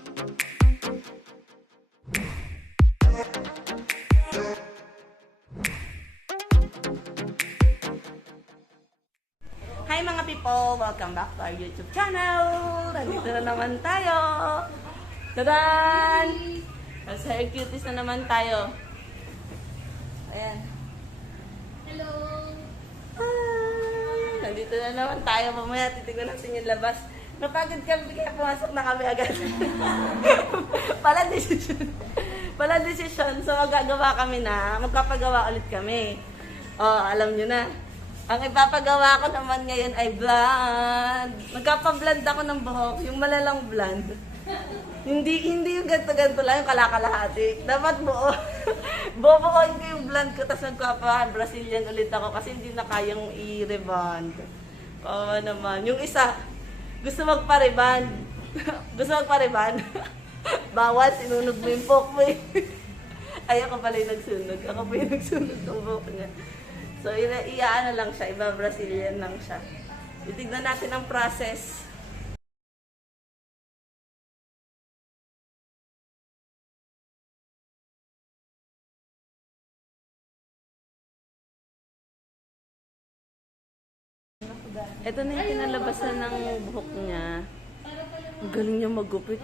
Hi mga people! Welcome back to our YouTube channel! Nandito na naman tayo! Tadan! Sa hair cuties na naman tayo. Ayan. Hello! Nandito na naman tayo. Mamaya titignan natin yung labas. Napagod kami kaya pumasok na kami agad. Pala desisyon. So magagawa kami na. Magpapagawa ulit kami. Oh, alam nyo na. Ang ipapagawa ko naman ngayon ay blonde. Magpapablond ako ng buhok. Yung malalang blonde. Hindi yung ganto-ganto lang, yung kalakalahati. Dapat buo. Bubuoin ko yung blonde ko, tapos magpapa-Brazilian ulit ako kasi hindi na kayang i-rebond. Oo naman. Yung isa, gusto magpa-rebond. Gusto magpa-rebond. Bawal, sinunog mo yung buhok mo eh. Ay, ako pala yung nagsunog. Ako pa yung nagsunog ng buhok niya. So, iaano lang siya, iba-Brazilian lang siya. Titignan natin ang process. Ito na yung kinalabasan ng buhok niya. Ang galing niya maggupit,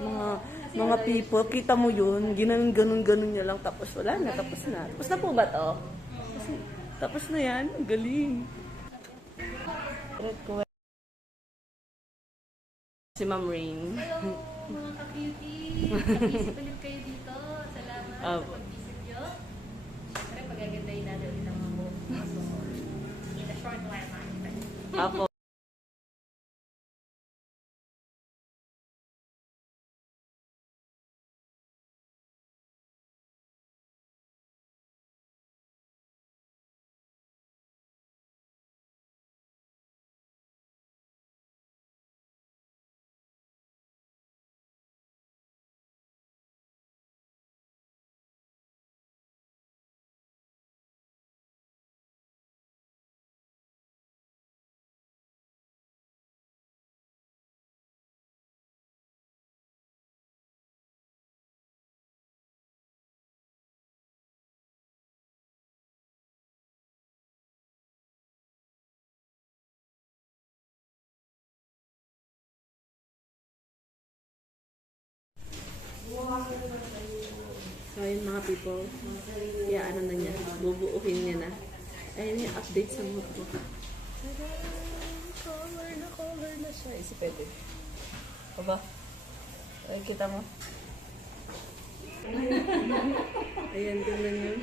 mga people. Kita mo yun, ginanon-ganon niya lang. Tapos wala na, tapos na. Tapos na po ba to? Tapos na yan, ang galing. Si Ma'am Rain. Hello mga ka-cutie! Nag-visit ulit kayo dito. Salamat sa pag-visit nyo. Siyempre, pagagandahin natin ulit ang mga buhok. So, in a short while, makikita nyo. Apo. So, ayun mga people. Kaya ano na niya, bubuuhin niya na. Ayun yung update sa mga ko. Color na siya. Isi pwede. Aba? Ay, kita mo? Ayan, tingnan nyo.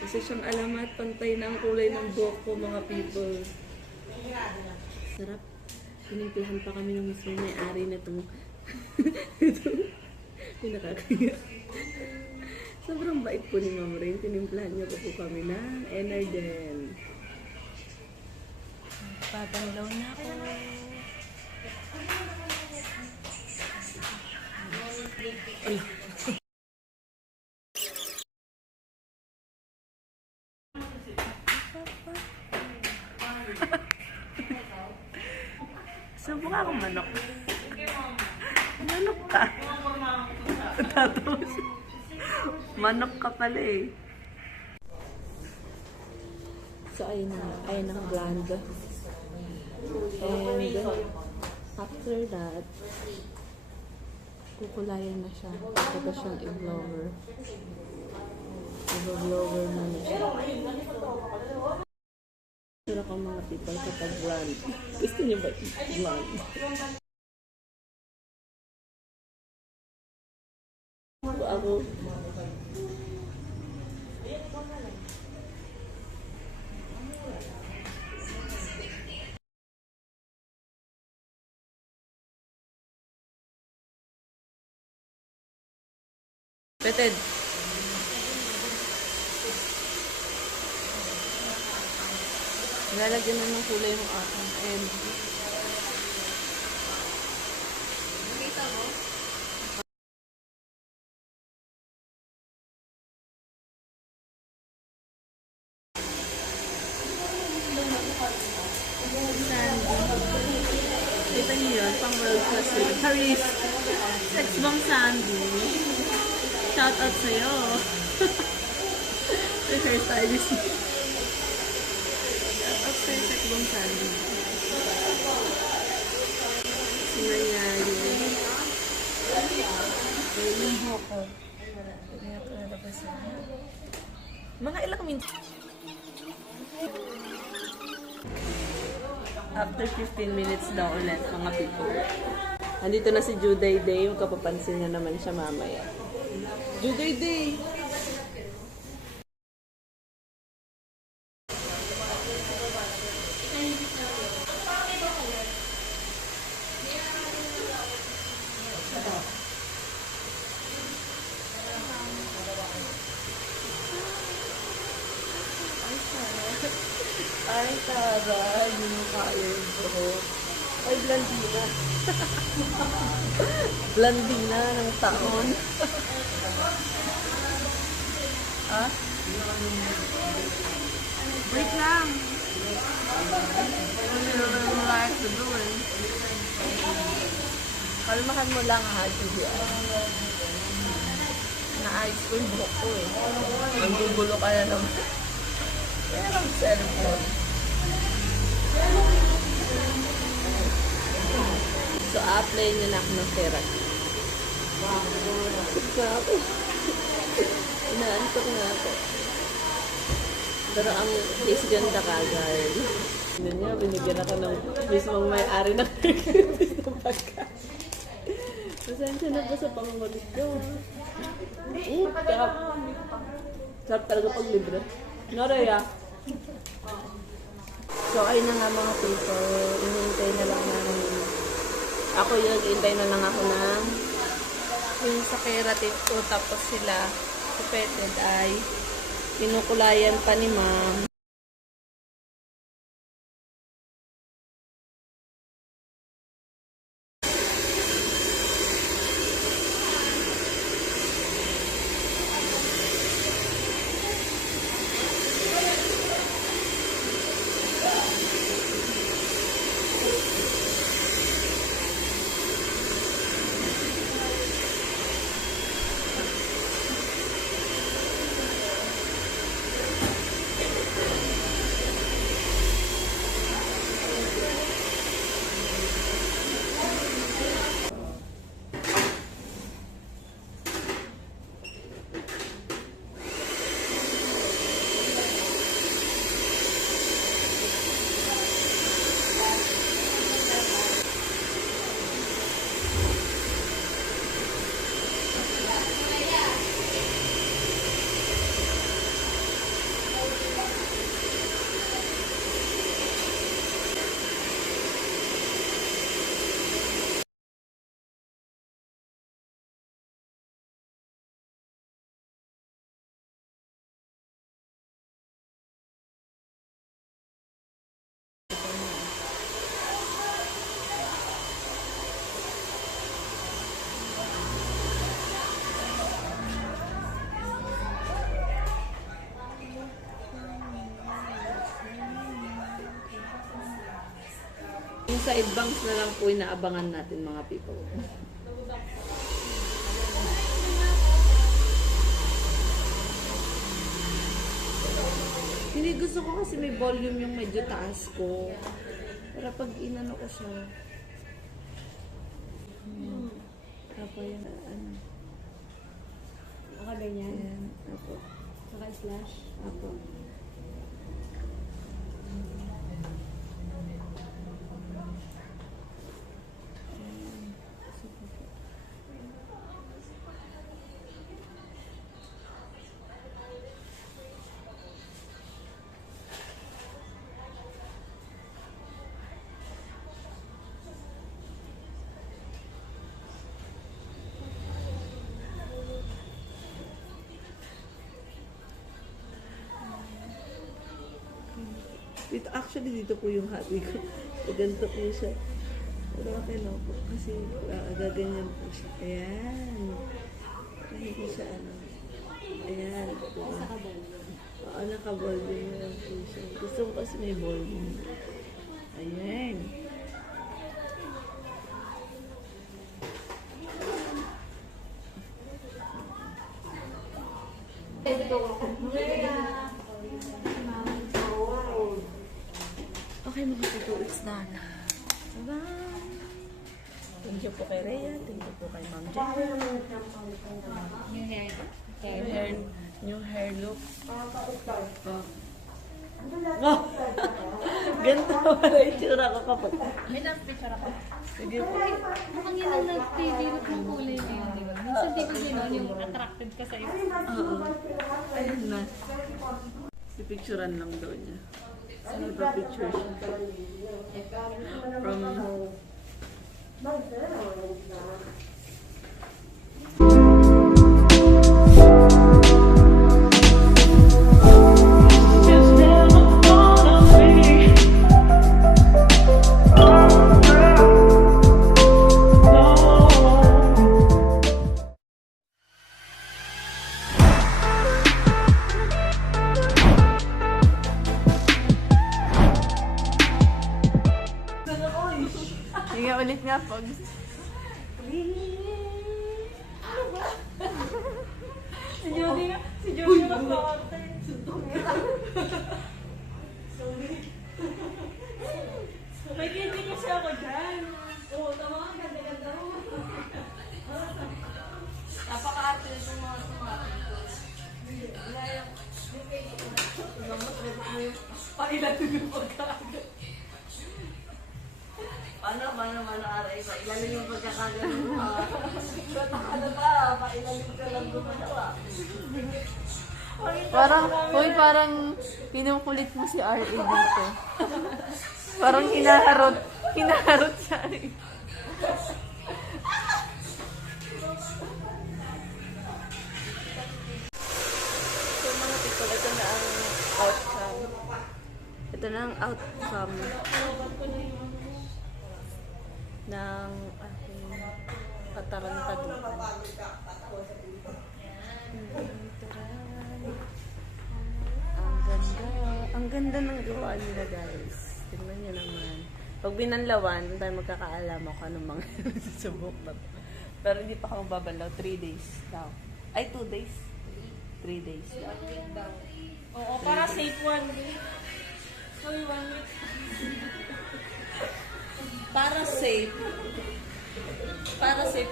Kasi siyang alamat, pantay na ang kulay ng buhok ko mga people. Sarap. Pinimplahan pa kami ng mismo may-ari na itong yung nakakaya. Sobrang bait po ni Ma'am Rain. Tinimplahan niya po kami ng Energen. Patanglaw na ako. Subukan akong manok. Manok ka. Tapos, manok ka pala eh. So, ayun ang blonde. And, after that, kukulayan na siya. Ito siyang i-blower. I-blower na siya. Sura ka mga people kapag blonde. Gusto niyo ba blonde? Ako. Peted. Nalagyan na ng kulay mo akin. And Nakita mo? Kita niyo yun, pang world class yun. Paris. Sexy Ma'am Sandy. Shout out sa'yo. Yung hairstylist mo. Shout out sa'yo sa Ma'am Sandy. Sinayari. Liho ko. Kaya ko nalabas na. Mga ilang minutes. After 15 minutes daw ulit, mga people. Andito na si Juday Day. Magkapapansin niya naman siya mamaya. Juday Day! Ay, taray. Hindi mo kaya yung buhok. Ay, blandina. Blandina ng taon. Ha? Wait lang. Ano naman like to do eh. Kalmahan mo lang ha, Judy. Na-ayos ko yung buhok ko eh. Naggugulo ka na naman. Pero ang cellphone. So, apply niyo na ako ng therapy. Grabe. Inaantok na ako. Pero ang case ganda ka, girl. Ano niya, binigyan ako ng mismong may-ari ng pagkakas ng pagkakas. Pasensya na po sa pangungulit ko. Sarap. Sarap talaga pag libre. Noray ah. So, ayun na nga mga people. Inihintay na lang namin. Ako yun, hintay na lang ako ng yung sa keratin ko. Tapos sila, supeted ay pinukulayan pa ni ma'am. Yung side banks na lang po inaabangan natin mga people. Hindi gusto ko kasi may volume yung medyo taas ko. Para pag inano ko siya. Tapos yan, ano. Nakaganyan. Ayan, apo. Saka slash. Apo. Dito, actually, dito po yung hati ko. Ganito po siya. Pero okay lang po. Kasi gaganyan po siya. Ayan. Hindi siya ano. Ayan. Oo, naka-volume lang po siya. Gusto ko kasi may volume. Ayan. Okay, magpapito. It's done. Bye-bye. Thank you po kay Rhea. Thank you po kay Ma'am Jen. New hair. New hair look. Oh. Oh. Ganito pala yung tsura ko kapag. May nag-picture ako. Sige po. Mukhang yun ang nag-favorite ng kulay na yun, di ba? Minsan di ba gano'n yung attracted ka sa iyo? Oo. Ayun na. Si picturean lang daw niya. Nagpa-picture siya. From... Sige ulit nga, Pogs. Si Judy nga mas nakakanta. May kinti kasi ako dyan. Oo, tama ka, ganda-ganda mo. Napaka-arte nito mga tumatos. Wala yung... Pailan yung pagkaagad. Paano, aray pa? Ilalim yung pagkakagano mo. Bata ka na ba? Pailalim ka lang gumagawa. Parang pinukulit mo si R.A. dito. Parang hinaharot siya. So mga people, ito na ang outcome. Ito na ang outcome ng aking katarantaduhan. Ang ganda ng gawa nila, guys. Tingnan nyo naman. Pag binanlawan, doon tayo magkakaalam kung anong mga susubok na to. Pero hindi pa ako magbabalaw. 3 days daw. Ay, 2 days? 3 days daw. Oo, para safe 1 week. Sorry, 1 week. Para safe,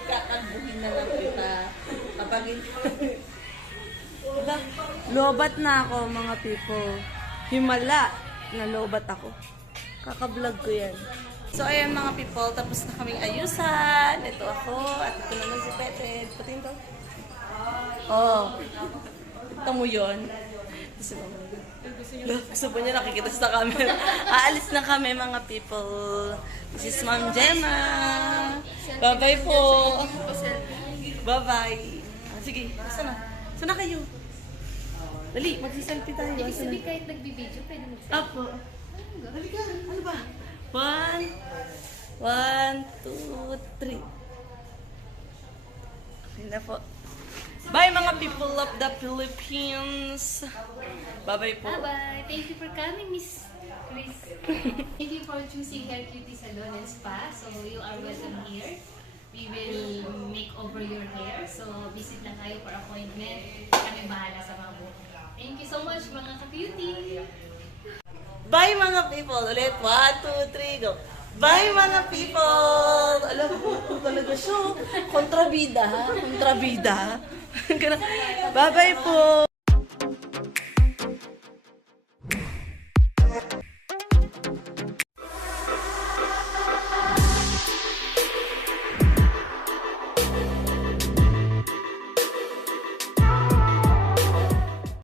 kakalbuhin na lang kita. Kapag lobat na ako, mga people. Himala na lobat ako. Kaka-vlog ko yan. So, ayan mga people, tapos na kaming ayusan. Ito ako, at ito naman si Peted. Patin to. Oh. Ito mo yun. Gusto po niya nakikita sa camera. Aalis na kami mga people. This is Ma'am Gemma. Bye-bye po. Bye-bye. Sige, saan na? Saan na kayo? Dali, magsiselfie tayo. Ibig sabihin kahit nagbibideo, pwede mag-selfie. Apo. Dali ka, ano ba? 1, 2, 3. Okay na po. Bye mga people of the Philippines. Bye-bye po. Bye-bye. Thank you for coming, Miss Chris. Thank you for choosing Hair Cutie Salon and Spa. So, you are welcome here. We will make over your hair. So, visit lang kayo for appointment. Kami bahala sa mga buhok. Thank you so much, mga ka-cutie. Bye mga people. Ulit. 1, 2, 3, go. Bye mga people. Alam mo, talaga siya. Kontrabida. Kontrabida. Bye-bye po.